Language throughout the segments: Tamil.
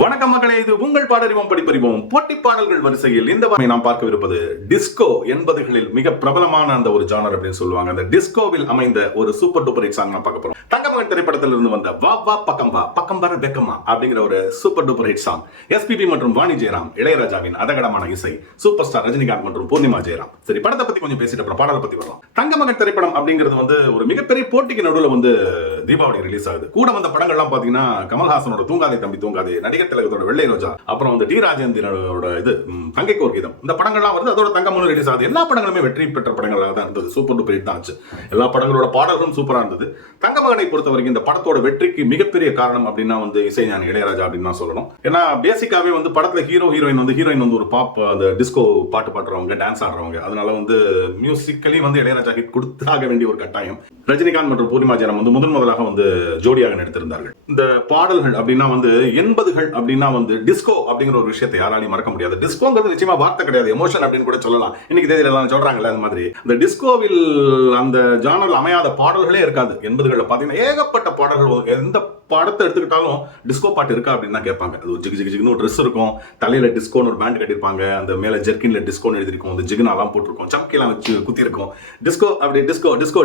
வணக்கம் மக்களே, இது உங்கள் பாடறிவோம் படிப்பறிவோம் போட்டி பாடல்கள் வரிசையில் இந்த வாரம் நாம் பார்க்கவிருப்பது டிஸ்கோ. 80களில் மிக பிரபலமான அந்த ஒரு ஜானர் அப்படின்னு சொல்லுவாங்க. அந்த டிஸ்கோவில் அமைந்த ஒரு சூப்பர் டூப்பர் ஹிட் சாங் நான் பார்க்க போறோம். தங்கமகன் திரைப்படத்தில் இருந்து வந்த வா வா பக்கம் வர வெக்கமா அப்படிங்கிற ஒரு super duper hit song. SPB மற்றும் வாணி ஜெயராம், இளையராஜாவின் அதகடமான இசை, சூப்பர் ஸ்டார் ரஜினிகாந்த் மற்றும் பூர்ணிமா ஜெயராம். சரி, படத்தை பத்தி கொஞ்சம் பேசிட்டு அப்புறம் பாடலை பத்தி வரலாம். தங்கமகன் திரைப்படம் அப்படிங்கிறது வந்து ஒரு மிகப்பெரிய போட்டிக்கு நடுவில் வந்து தீபாவளி ரிலீஸ் ஆகுது. கூட வந்த படங்கள்லாம் பாத்தீங்கன்னா கமல்ஹாசனோட தூங்காதே தம்பி தூங்காதே, நடிகர் திலகத்தோட வெள்ளை ரோஜா, அப்புறம் வந்து டி ராஜேந்திரனோட இது தங்கைக்கு ஒரு கீதம், இந்த படங்கள்லாம் வருது. அதோட தங்கமகன் ரிலீஸ் ஆகுது. எல்லா படங்களுமே வெற்றி பெற்ற படங்களாக தான் இருந்தது. சூப்பர் டூப்பர் ஹிட் தான் ஆச்சு. எல்லா படங்களோட பாடல்களும் சூப்பரா இருந்தது. தங்கமகனை பொறுத்த வரைக்கும் இந்த படத்தோட வெற்றிக்கு மிகப்பெரிய காரணம் அப்படின்னா வந்து இசைஞானி இளையராஜா அப்படின்னு தான் சொல்லணும். ஏன்னா பேசிக்காவே வந்து படத்துல ஹீரோயின் வந்து ஒரு பாப் அந்த டிஸ்கோ பாட்டு பாடுறவங்க, டான்ஸ் ஆடுறவங்க. அதனால வந்து மியூசிக்கலி வந்து இளையராஜா ஹிட் கொடுத்தாக வேண்டிய ஒரு கட்டாயம். ரஜினிகாந்த் மற்றும் பூர்ணிமா ஜெயராம் வந்து முதலாக வந்து ஜோடியாக நடித்திருந்தார்கள். இந்த பாடல்கள் அப்படின்னா வந்து 80கள் அப்படின்னா வந்து டிஸ்கோ அப்படிங்கிற ஒரு விஷயத்தை யாராலையும் மறக்க முடியாது. டிஸ்கோங்கிறது நிச்சயமா வார்த்தை கிடையாது, எமோஷன் அப்படின்னு கூட சொல்லலாம். இன்னைக்கு தேதியில சொல்றாங்கல்ல, அந்த மாதிரி இந்த டிஸ்கோவில் அந்த ஜானல் அமையாத பாடல்களே இருக்காது. 80களில் பாத்தீங்கன்னா ஏகப்பட்ட பாடல்கள். எந்த படத்தை எடுத்துக்கிட்டாலும் டிஸ்கோ பாட்டு இருக்கா அப்படின்னு தான் கேட்பாங்க. அது ஒரு ஜிகு ட்ரெஸ் இருக்கும், தலையில டிஸ்கோன்னு ஒரு பேண்ட் கட்டிருப்பாங்க, அந்த மேல ஜெர்கின்ல டிஸ்கோன்னு எழுதிருக்கும், அந்த ஜிகுனாலாம் போட்டிருக்கும், சம்கிலாம் வச்சு குத்தி இருக்கும். டிஸ்கோ அப்படி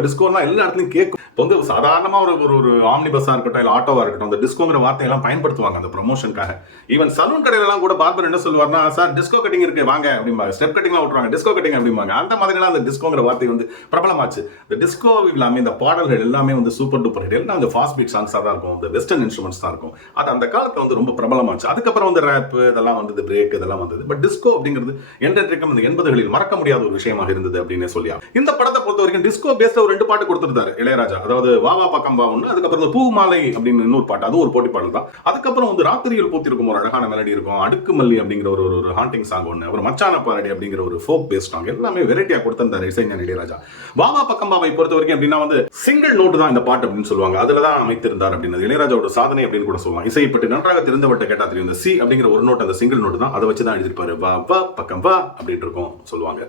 டிஸ்கோன்னா எல்லா இடத்துலையும் கேட்கும். இப்போ வந்து சாதாரணமா ஒரு ஆம்னி பஸ்ஸா இருக்கட்டும், இல்லை ஆட்டோவா இருக்கட்டும், அந்த டிஸ்கோங்கிற வார்த்தையெல்லாம் பயன்படுத்துவாங்க அந்த ப்ரமோஷனுக்காக. ஈவன் சலூன் கடையிலாம் கூட பார்பர் என்ன சொல்லுவார்னா, சார் டிஸ்கோ கட்டிங் இருக்கு வாங்க அப்படிம்பாங்க. ஸ்டெப் கட்டிங்லாம் விட்டுருவாங்க, டிஸ்கோ கட்டிங் அப்படிம்பாங்க. அந்த மாதிரிலாம் அந்த டிஸ்கோங்கிற வார்த்தை வந்து பிரபலமாச்சு. இந்த டிஸ்கோ எல்லாமே, இந்த பாடல்கள் எல்லாமே வந்து சூப்பர் டூப்பர் ஹிட். எல்லாம் அந்த ஃபாஸ்ட் பீட் சாங்ஸாக தான் இருக்கும், இந்த வெஸ்டர்ன் இன்ஸ்ட்ருமெண்ட்ஸ் தான் இருக்கும். அது அந்த காலத்தில் வந்து ரொம்ப பிரபலமாச்சு. அதுக்கப்புறம் வந்து ரேப் இதெல்லாம் வந்தது, பிரேக் இதெல்லாம் வந்தது. பட் டிஸ்கோ அப்படிங்கிறது என்றைக்கும் இந்த 80களில் மறக்க முடியாத ஒரு விஷயமாக இருந்தது அப்படின்னு சொல்லி. இந்த படத்தை பொறுத்த வரைக்கும் டிஸ்கோ பேஸ்ல ஒரு 2 பாட்டு கொடுத்திருந்தாரு இளையராஜா. அதாவது வாவா பக்கம் வா ஒன்று, அதுக்கப்புறம் பூ மாலை அப்படின்னு இன்னொரு பாட்டு, அதுவும் ஒரு போட்டி பாடல் தான். அதுக்கப்புறம் வந்து ராத்திரியில் பூத்திருக்கும் ஒரு அழகான மெலடி இருக்கும், அடுக்கு மல்லி அப்படிங்கிற ஒரு ஹாண்டிங் சாங் ஒன்று, அப்புறம் மச்சான பாரடி அப்படிங்கிற ஒரு ஃபோக் பேஸ்ட் சாங், எல்லாமே வெரைட்டியா கொடுத்திருந்தாரு இசைஞானி இளையராஜா. வாவா பக்கம் வாவை பொறுத்த வரைக்கும் அப்படின்னா வந்து சிங்கிள் நோட்டு தான் இந்த பாட்டு அப்படின்னு சொல்லுவாங்க. அதுல தான் அமைத்திருந்தார் அப்படின்னு இளையராஜாவோட சாதனை அப்படின்னு கூட சொல்லலாம். இசை பற்றி நன்றாக தெரிந்தவட்ட கேட்டா தெரியும். இந்த சி அப்படிங்கிற ஒரு நோட், அந்த சிங்கிள் நோட்டு தான், அதை வச்சு தான் எழுதிருப்பாரு. வா வா பக்கம் வா அப்படின்னு இருக்கும் சொல்லுவாங்க.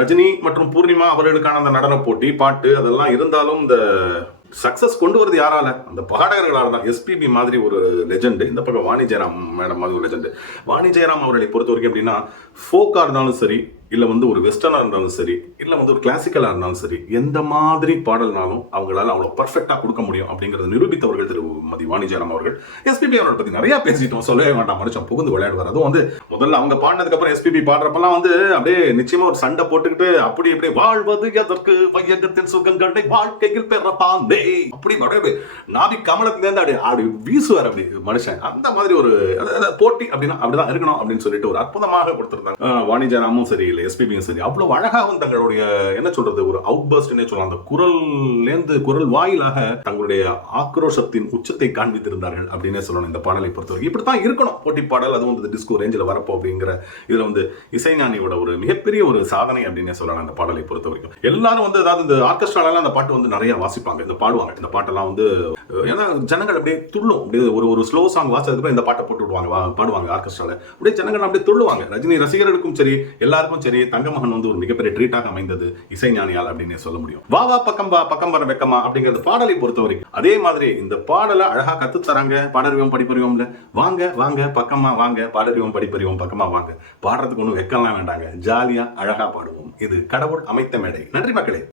ரஜினி மற்றும் பூர்ணிமா அவர்களுக்கான அந்த நடன போட்டி பாட்டு அதெல்லாம் இருந்தாலும் இந்த சக்சஸ் கொண்டு வருது யாரால? அந்த பாடகர்களால தான். எஸ்பிபி மாதிரி ஒரு லெஜெண்ட், இந்த பக்கம் வாணி ஜெயராம் மேடம் மாதிரி ஒரு லெஜெண்ட். வாணி ஜெயராம் அவர்களை பொறுத்த வரைக்கும் அப்படின்னா ஃபோக்கா இருந்தாலும் சரி, இல்லை வந்து ஒரு வெஸ்டர்னா இருந்தாலும் சரி, இல்லை வந்து ஒரு கிளாசிக்கலா இருந்தாலும் சரி, எந்த மாதிரி பாடல்னாலும் அவங்களால அவ்வளோ பர்ஃபெக்டா கொடுக்க முடியும் அப்படிங்கறத நிரூபித்தவர்கள் திருமதி வாணி ஜெயராம் அவர்கள். எஸ்பிபி அவர்களை பத்தி நிறைய பேசிட்டோம், சொல்லவே வேண்டாம், மனுஷன் புகுந்து விளையாடுவார். அதுவும் வந்து முதல்ல அவங்க பாடினதுக்கு அப்புறம் எஸ்பிபி பாடுறப்பெல்லாம் வந்து அப்படியே நிச்சயமா ஒரு சண்டை போட்டுக்கிட்டு அப்படி அப்படியே வாழ்வது எதற்கு வையகத்தின் சுகங்களை வாழ்க்கையில் பெறப்பாந்தே அப்படி நாபி கமலத்துல இருந்து அப்படி வீசுவார் அப்படி மனுஷன். அந்த மாதிரி ஒரு போட்டி அப்படின்னா அப்படிதான் இருக்கணும் அப்படின்னு சொல்லிட்டு ஒரு அற்புதமாக கொடுத்திருந்தாங்க. வாணி ஜெயராமும் சரி, இல்லை எஸ்பிபியும் சரி, அவ்வளவு அழகாகவும் தங்களுடைய என்ன சொல்றது ஒரு அவுட் பர்ஸ்ட்னே சொல்லலாம், அந்த குரல் வாயிலாக தங்களுடைய ஆக்ரோஷத்தின் உச்சத்தை காண்பித்திருந்தார்கள் அப்படின்னே சொல்லணும். இந்த பாடலை பொறுத்தவரைக்கும் இப்படித்தான் இருக்கணும் போட்டி பாடல், அதுவும் வந்து டிஸ்கோ ரேஞ்சில் வரப்போ அப்படிங்கிற இதுல வந்து இசைஞானியோட ஒரு மிகப்பெரிய ஒரு சாதனை அப்படின்னே சொல்லலாம். அந்த பாடலை பொறுத்த வரைக்கும் எல்லாரும் வந்து அதாவது இந்த ஆர்கெஸ்ட்ரால அந்த பாட்டு வந்து நிறைய வாசிப்பாங்க, இந்த பாடுவாங்க. இந்த பாட்டெல்லாம் வந்து ஏன்னா ஜனங்கள் அப்படியே துள்ளும், அப்படியே ஒரு ஸ்லோ சாங் வாசிச்சதுக்கு இந்த பாட்டை போட்டு விடுவாங்க, பாடுவாங்க ஆர்கெஸ்ட்ரால. அப்படியே ஜனங்கள் அப்படியே துள்ளுவாங்க. ரஜினி ரசிகர்களுக்கும் சரி, எல்லாருக்கும் சரி, தங்கமகன் வந்து ஒரு மிகப்பெரிய ட்ரீட்டாக அமைந்தது இசைஞானியால் அப்படின்னு சொல்ல முடியும். வா வா பக்கம் வர வெக்கமா அப்படிங்கிறது பாடலை பொறுத்த வரைக்கும் அதே மாதிரி இந்த பாடலை அழகா கத்து தராங்க. பாடறிவோம் படிப்பறிவோம்ல வாங்க வாங்க பக்கமா வாங்க, பாடறிவோம் படிப்பறிவோம் பக்கமா வாங்க. பாடுறதுக்கு ஒன்றும் வெக்கலாம் வேண்டாங்க, ஜாலியா அழகா பாடுவோம். இது கடவுள் அமைத்த மேடை. நன்றி மக்களே.